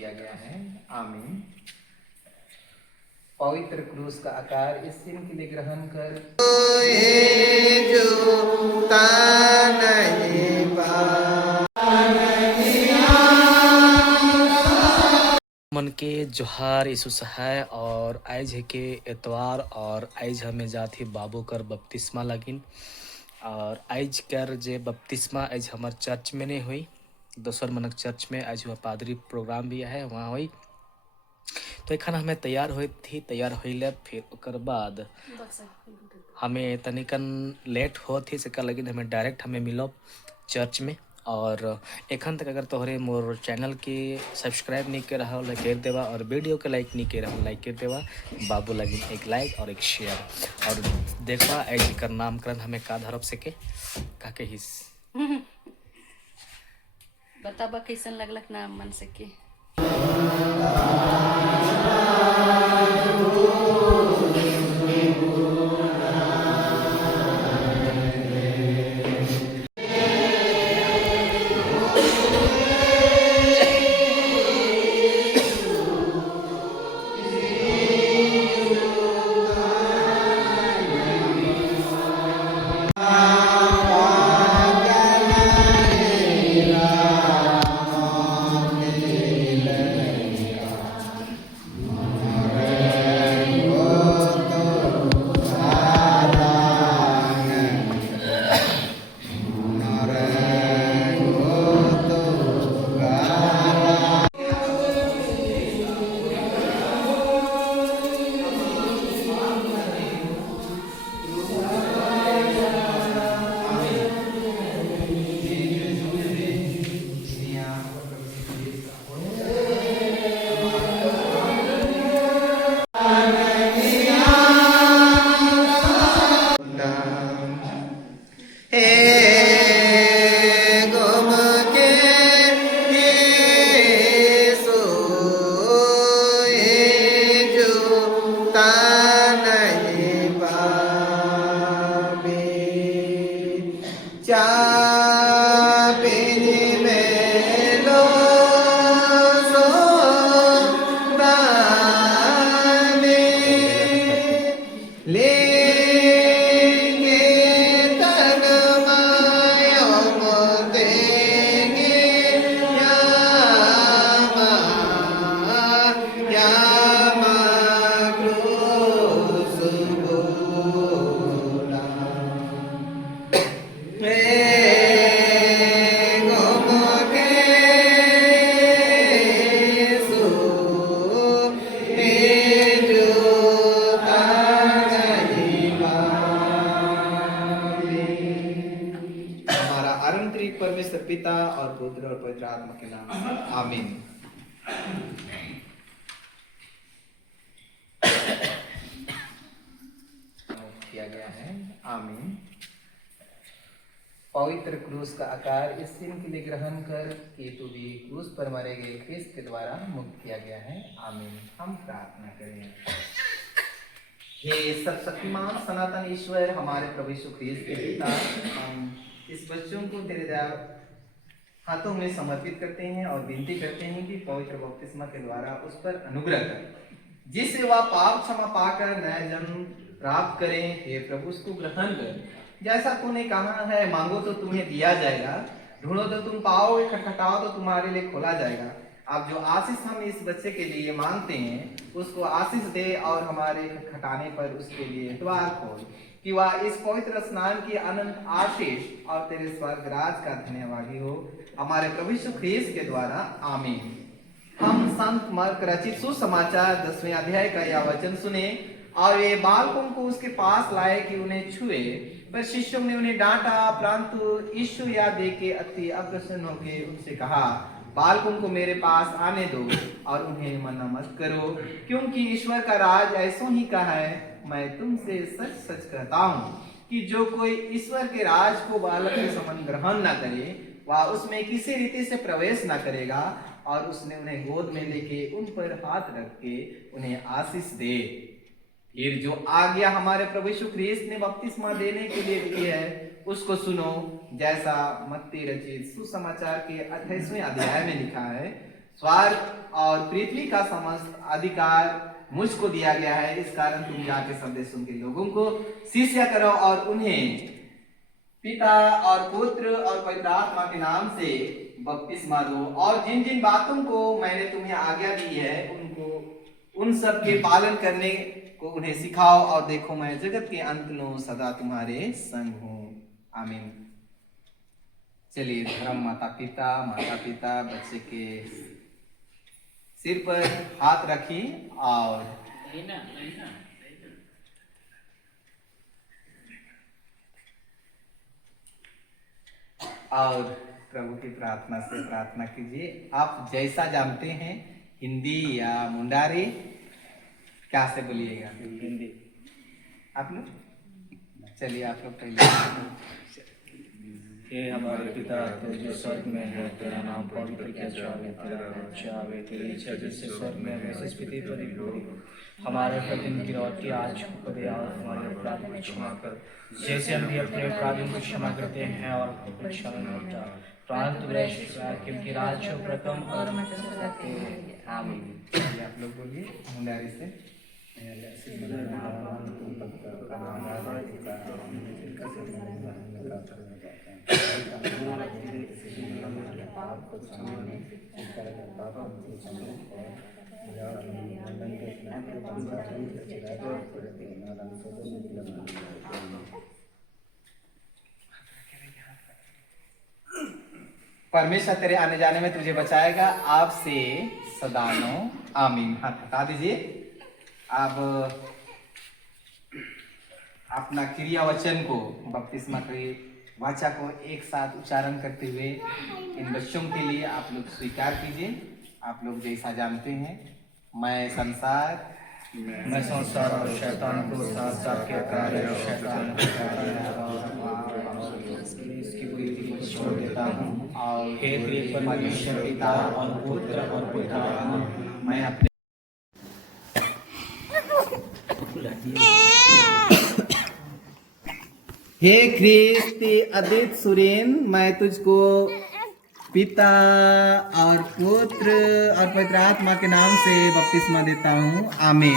किया गया है। आमीन। पवित्र क्रूस का आकार इस चिन्ह के लिए ग्रहण कर मन के जोहार यीशु सहाय और आइज है के एतवार और आइज हमें जाती बाबू कर बपतिस्मा लगिन और आइज कर जे बपतिस्मा आइज हमार चर्च में नहीं हुई दोसर मनक चर्च में आज हुआ पादरी प्रोग्राम भी है वहाँ हुई तो एखन हमें तैयार हुई थी तैयार होइले फिर ओकर बाद हमें तनिकन लेट हो थी से लेकिन हमें डायरेक्ट हमें मिलो चर्च में और एखन तक अगर तोहरे मोर चैनल के सब्सक्राइब नहीं कर रहा लाइक कर देवा और वीडियो के लाइक नहीं कर रहा लाइक कर देवा बाबू लगी एक लाइक और एक शेयर और देखवा ऐसे कर नामकरण हमें का धरब से के का के हिस बताबा कैसन लगलक नाम मन से के परमेश्वर पिता और पुत्र और पवित्र आत्मा के नाम से आमीन। किया गया है। आमीन। पवित्र क्रूस का आकार इस चिन्ह के लिए ग्रहण कर कि तू भी क्रूस पर मरे गए ख्रिस्त के द्वारा मुक्त किया गया है। आमीन। हम प्रार्थना करें। हे सर्वशक्तिमान सनातन ईश्वर हमारे प्रभु यीशु ख्रिस्त के पिता हम इस बच्चों को तेरे दया हाथों में समर्पित करते हैं और विनती करते हैं कि पवित्र बपतिस्मा के द्वारा उस पर अनुग्रह कर जिससे वह पाप क्षमा पाकर नया जन्म प्राप्त करें। हे प्रभु उसको ग्रहण कर जैसा तूने कहा है मांगो तो तुम्हें दिया जाएगा ढूंढो तो तुम पाओगे खटखटाओ तो तुम्हारे लिए खोला जाएगा। अब जो आशीष हम इस बच्चे के लिए मांगते हैं उसको आशीष दे और हमारे खटखटाने पर उसके लिए द्वार खोल कि वह इस पवित्र स्नान की अनंत आशीष और तेरे स्वर्ग राज का धन्यवादी हो हमारे प्रभु यीशु ख्रिस्त के द्वारा। आमीन। हम संत मार्क रचित सुसमाचार 10वें अध्याय का यह वचन सुने और ये बालकों को उसके पास लाए कि उन्हें छुए पर शिष्यों ने उन्हें डांटा परंतु यीशु यह देख के अति अप्रसन्न होकर उनसे कहा बालकों को मेरे पास आने दो और उन्हें मना मत करो क्योंकि ईश्वर का राज ऐसो ही का है। मैं तुमसे सच सच कहता हूँ कि जो कोई ईश्वर के राज को बालक के समान ग्रहण न करे वह उसमें किसी रीति से प्रवेश न करेगा। और उसने उन्हें गोद में लेके उन पर हाथ रख के उन्हें आशीष दे। फिर जो आज्ञा हमारे प्रभु यीशु ख्रिस्त ने बपतिस्मा देने के लिए दी है उसको सुनो जैसा मत्ती रचित सुसमाचार के 28वें अध्याय में लिखा है। स्वर्ग और पृथ्वी का समस्त अधिकार मुझको दिया गया है। इस कारण तुम जाके सब देशों के लोगों को शिष्य करो और उन्हें पिता और पुत्र और पवित्र आत्मा के नाम से बपतिस्मा दो, और जिन जिन बातों को मैंने तुम्हें आज्ञा दी है उन सब के पालन करने को उन्हें सिखाओ, और देखो मैं जगत के अंत में सदा तुम्हारे संग हूँ। आमीन। चलिए धर्म माता पिता बच्चे के सिर पर हाथ रखिए और प्रभु की प्रार्थना से प्रार्थना कीजिए। आप जैसा जानते हैं, हिंदी या मुंडारी, क्या से बोलिएगा? हिंदी। आप लोग चलिए, आप लोग पहले। हे हमारे पिता तो जो स्वर्ग में है, तेरा नाम पवित्र किया जाए, तेरा राज्य आवे, तेरी इच्छा जैसे स्वर्ग में वैसे पृथ्वी पर भी हो। हमारे प्रतिदिन की रोटी आज हमको दे, और हमारे अपराध को क्षमा कर जैसे हम भी अपने अपराधियों को क्षमा करते हैं, और हमको परीक्षा में मत डाल, परंतु क्योंकि राज्य प्रथम और आमीन। आप लोग बोलिए मुंडारी से। परमेश्वर तेरे आने जाने में तुझे बचाएगा, आपसे सदानो आमीन। हाथ हटा दीजिए। अब अपना क्रिया वचन को, बपतिस्मा की वाचा को एक साथ उच्चारण करते हुए इन बच्चों के लिए आप लोग स्वीकार कीजिए। आप लोग जैसा जानते हैं, मैं संसार और शैतान को साथ साथ के कार्य और शैतान को इसकी बुरी को छोड़ देता हूँ, और हे परमेश्वर पिता और पुत्र और पवित्र आत्मा, मैं अपने हे ख्रिस्ती अदित सुरेन, मैं तुझको पिता और पुत्र और पवित्र आत्मा के नाम से बपतिस्मा देता हूँ। आमीन।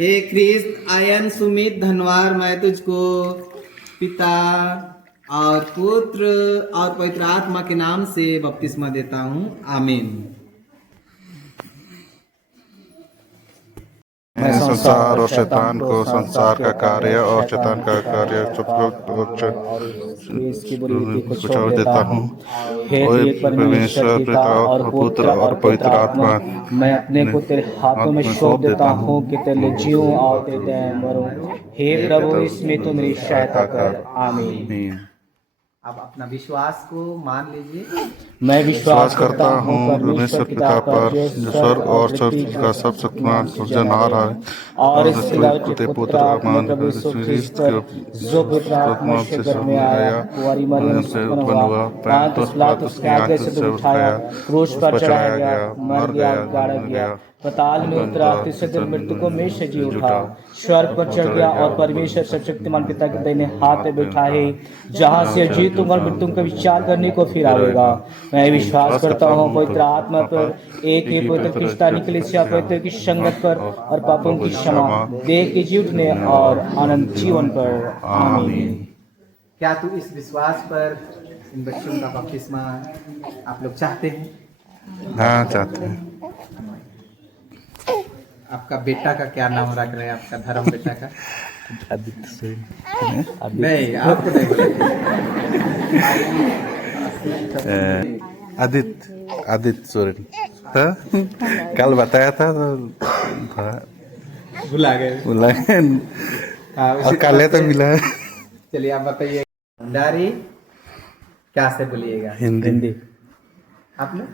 हे ख्रिस्त आयन सुमित धनवार, मैं तुझको पिता और पुत्र और पवित्र आत्मा के नाम से बपतिस्मा देता हूँ। आमीन। मैं संसार और शैतान को, संसार का कार्य और शैतान का कार्य इसकी बुरी को छोड़ देता हूँ। हे परमेश्वर पिता और पुत्र और पवित्र आत्मा, मैं अपने को तेरे हाथों में सौंप देता हूँ कि तेरे जीऊं और तेरे मरूं। हे प्रभु, इसमें तू मेरी सहायता कर। आमीन। अब अपना विश्वास को मान लीजिए। मैं विश्वास करता हूँ परमेश्वर पिता पर, जो स्वर्ग और स्वर्ग का सब शक्तिमान सृजनहार है, और इसके पुत्र प्रभु यीशु ख्रिस्त पर, जो पवित्र आत्मा से गर्भ में आया, कुंवारी मरियम से उत्पन्न हुआ, पिलातुस के आगे से उठाया, क्रूस पर चढ़ाया गया, मर गया, गाड़ा गया, पाताल में उतरा, तीसरे दिन मृतकों में से जी उठा, स्वर्ग पर चढ़ गया, और परमेश्वर सर्वशक्तिमान पिता के दाहिने हाथ में बैठा है, जहाँ से जीतों और मृत्युओं का विचार करने को फिर आएगा। मैं विश्वास करता हूँ पवित्र आत्मा पर, एक ही पवित्र क्रिस्तानी कलीसिया, पवित्र की संगत पर, और पापों की क्षमा, देह के जी उठने और अनंत जीवन पर। आमीन। क्या तू इस विश्वास पर इन बच्चों का बपतिस्मा आप लोग चाहते हैं? हाँ, चाहते हैं। आपका बेटा का क्या नाम रख रहे हैं? आपका धर्म बेटा का? आदित्य। नहीं, आपको नहीं बोला। आदित्य सोरेन था, कल बताया था तो भुला गए। और कल तो मिला। चलिए आप बताइए। मुंडारी क्या से बोलिएगा? हिंदी। आप लोग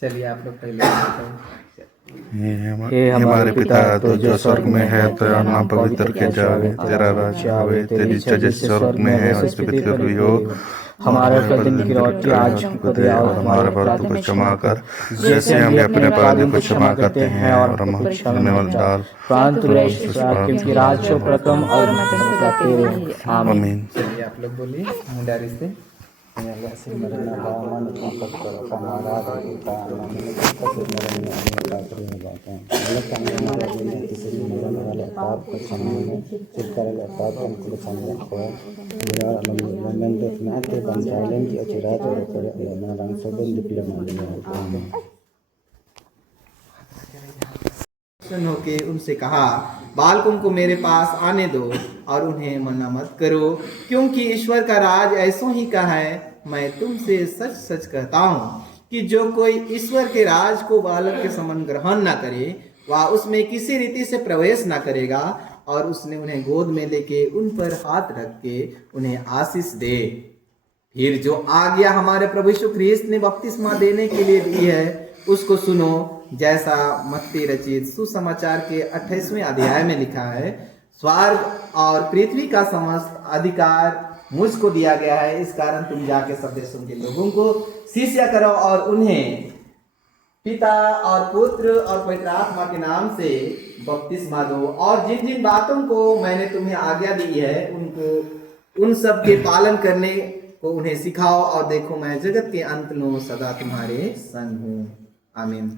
चलिए, आप लोग पहले। हे हमारे पिता तो जो स्वर्ग में है, तेरा नाम पवित्र किया जाए, तेरा राज्य आवे, तेरी इच्छा जैसे स्वर्ग में है वैसे पृथ्वी पर भी हो। हमारे प्रतिदिन की रोटी आज हमको दे, और हमारे अपराधों को क्षमा कर जैसे हम भी अपने अपराधियों को क्षमा करते हैं, और हम परीक्षा में मत डाल, परंतु क्योंकि राज्य प्रथम और आमीन। चलिए आप आप लोग बोलिए मुंडारी से। होके उनसे कहा, बालकों को मेरे पास आने दो और उन्हें मना मत करो, क्योंकि ईश्वर का राज ऐसो ही का है। मैं तुमसे सच सच कहता हूँ कि जो कोई ईश्वर के राज को बालक के समान ग्रहण ना करे, वह उसमें किसी रीति से प्रवेश ना करेगा। और उसने उन्हें गोद में लेके उन पर हाथ रख के उन्हें आशीष दे। फिर जो आज्ञा हमारे प्रभु यीशु ख्रीस्त ने बपतिस्मा देने के लिए दी है, उसको सुनो। जैसा मत्ती रचित सुसमाचार के 28वें अध्याय में लिखा है, स्वर्ग और पृथ्वी का समस्त अधिकार मुझको दिया गया है। इस कारण तुम जाके सब देशों के लोगों को शिष्य करो और उन्हें पिता और पुत्र और पवित्र आत्मा के नाम से बपतिस्मा दो, और जिन जिन बातों को मैंने तुम्हें आज्ञा दी है उनको उन सब के पालन करने को उन्हें सिखाओ। और देखो, मैं जगत के अंत में सदा तुम्हारे संग हूँ। आमीन।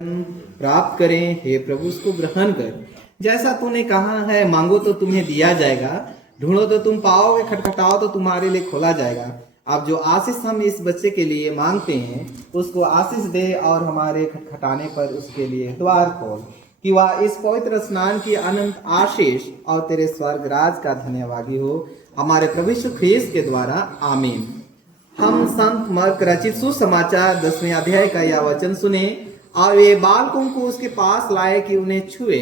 प्राप्त करें, हे प्रभु उसको ग्रहण कर। जैसा तूने कहा है, मांगो तो तुम्हें दिया जाएगा, ढूंढो तो तुम पाओगे, खटखटाओ तो तुम्हारे लिए खोला जाएगा। अब जो आशीष हम इस बच्चे के लिए मांगते हैं, उसको आशीष दे और हमारे खटखटाने पर उसके लिए द्वार खोल, कि वह इस पवित्र स्नान की अनंत आशीष और तेरे स्वर्ग राज का धन्यवादी हो, हमारे प्रभु यीशु ख्रीस्त के द्वारा। आमीन। हम संत मर्क रचित सुसमाचार 10वें अध्याय का यह वचन सुने और वे बालकों को उसके पास लाए कि उन्हें छुए।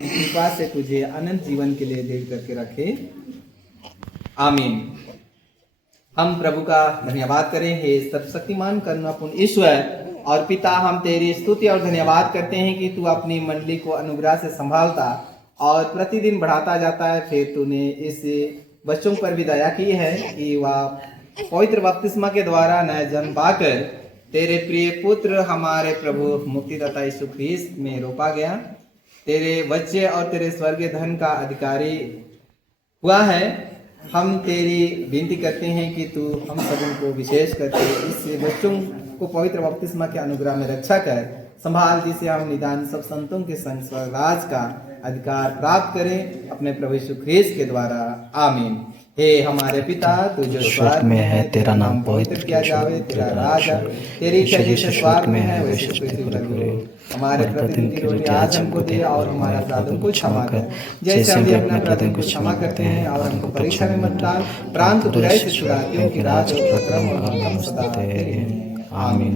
कृपा से तुझे अनंत जीवन के लिए दे करके रखे। आमीन। हम प्रभु का धन्यवाद करें। हे सर्वशक्तिमान करुणापूर्ण ईश्वर और पिता, हम तेरी स्तुति और धन्यवाद करते हैं कि तू अपनी मंडली को अनुग्रह से संभालता और प्रतिदिन बढ़ाता जाता है। फिर तूने इस बच्चों पर भी दया की है कि वह पवित्र बपतिस्मा के द्वारा नया जन्म पाकर तेरे प्रिय पुत्र हमारे प्रभु मुक्तिदाता यीशु ख्रीस्त में रोपा गया, तेरे बच्चे और तेरे स्वर्गीय धन का अधिकारी हुआ है। हम तेरी विनती करते हैं कि तू हम सबों को विशेष करके इस बच्चों को पवित्र बपतिस्मा के अनुग्रह में रक्षा कर संभाल, जिसे हम निदान सब संतों के संग स्वर्गराज का अधिकार प्राप्त करें अपने प्रभु यीशु ख्रीस्त के द्वारा। आमीन। हे हमारे पिता, तू जो स्वर्ग में है, तेरा नाम पवित्र किया जावे, तेरा राज आए, तेरी इच्छा जैसे स्वर्ग में है वैसे पृथ्वी पर भी हो। हमारे प्रतिदिन की रोटी आज हमको दे और हमारे अपराधों को क्षमा कर, जैसे हम भी अपने अपराधों को क्षमा करते हैं, और हमको परीक्षा में मत डाल, परंतु बुराई से छुड़ा, क्योंकि राज और प्रताप और महिमा सदा तेरे हैं। आमीन।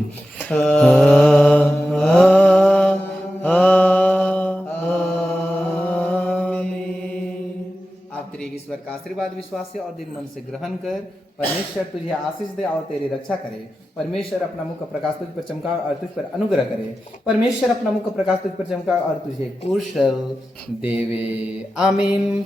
ईश्वर का आशीर्वाद विश्वास से और दिन मन से ग्रहण कर। परमेश्वर तुझे आशीष दे और तेरी रक्षा करे। परमेश्वर अपना मुख प्रकाश तुझ पर चमका और तुझ पर अनुग्रह करे। परमेश्वर अपना मुख प्रकाश तुझ पर चमका और तुझे कुशल देवे। आमीन।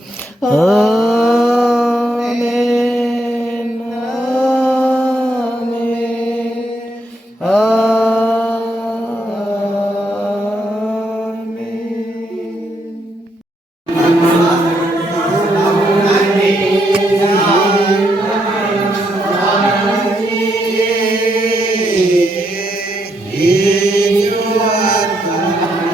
Yeah.